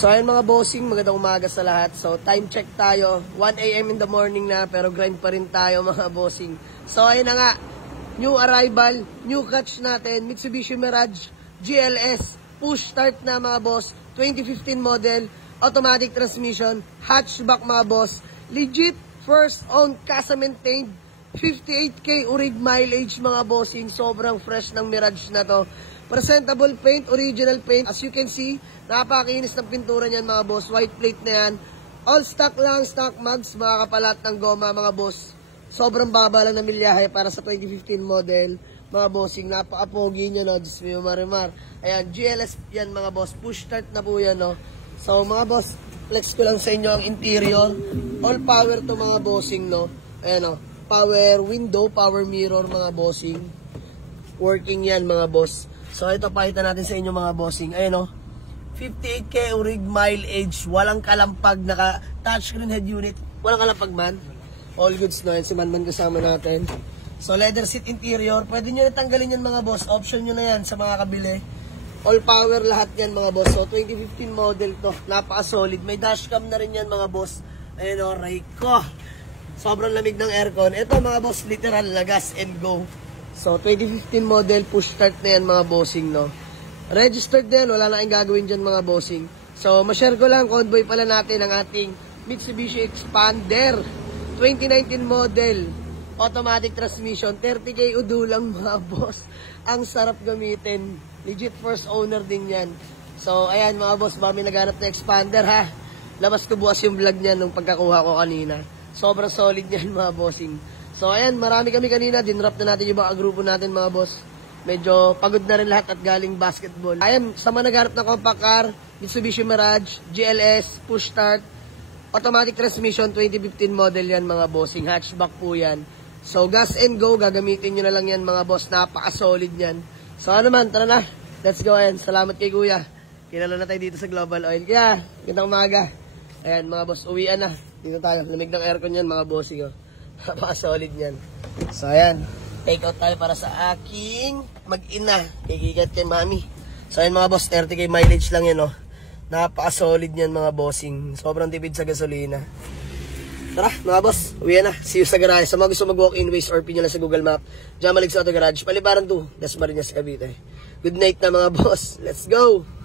So ayun mga bossing, magandang umaga sa lahat. So time check tayo, 1 AM in the morning na, pero grind pa rin tayo mga bossing. So ayun na nga, new arrival, new catch natin, Mitsubishi Mirage GLS, push start na mga boss, 2015 model, automatic transmission, hatchback mga boss, legit first owned, casa maintained, 58K urig mileage mga bossing, sobrang fresh ng Mirage na to. Presentable paint, original paint. As you can see, napakakinis ng pintura niyan mga boss. White plate na yan. All stock lang, stock mugs, mga kapalat ng goma mga boss. Sobrang baba lang na milyahe para sa 2015 model. Mga bossing, napaka-pogi nyo, no? Diyos mo yung marimar. Ayan, GLS yan mga boss. Push start na po yan, no? So mga boss, flex ko lang sa inyo ang interior. All power to mga bossing, no? Ayan, no? Power window, power mirror mga bossing. Working yan mga boss. So ito pakita natin sa inyo mga bossing. Ayun o, 58K urig mileage, walang kalampag, naka touchscreen head unit, walang kalampag man. All goods no, yan si Manman kasama natin. So leather seat interior, pwede nyo natanggalin yan mga boss, option nyo na yan sa mga kabili. All power lahat yan mga boss. So 2015 model to, napaka solid, may dashcam na rin yan mga boss. Ayun o, Rayco, sobrang lamig ng aircon. Ito mga boss, literal na gas and go. So, 2015 model, push start na yan mga bossing, no? Registered na yan, wala na kayong gagawin dyan mga bossing. So, ma-share ko lang, convoy pala natin ang ating Mitsubishi Expander. 2019 model, automatic transmission, 30K udulang mga boss. Ang sarap gamitin. Legit first owner din yan. So, ayan mga boss, mami naghanap na Expander ha. Labas ko bukas yung vlog niyan nung pagkakuha ko kanina. Sobrang solid yan mga bossing. So ayan, marami kami kanina, dinrap na natin yung mga grupo natin mga boss. Medyo pagod na rin lahat at galing basketball. Ayan, sa mga nagharap ng compact car, Mitsubishi Mirage, GLS, push start, automatic transmission, 2015 model yan mga bossing, hatchback po yan. So gas and go, gagamitin nyo na lang yan mga boss, napaka-solid yan. So ano man, tara na, let's go ayan. Salamat kay Kuya, kilala na tayo dito sa Global Oil. Kaya, gandang umaga. Ayan mga boss, uwian na. Dito tayo, lamig ng aircon yan mga bossing. Oh. Napaka-solid yan. So, ayan. Take out tayo para sa aking mag-ina. Kikikat kay mami. So, ayan mga boss, 30K mileage lang yan, oh. Napaka-solid yan mga bossing. Sobrang tipid sa gasolina. Tara, mga boss, uwi na. See you sa garage. Sa mga gusto mag-walk-in ways or pin nyo lang sa Google Map. Diyan Malig sa Auto Garage. Palibaran 2, Dasmariñas, Cavite. Good night na mga boss. Let's go!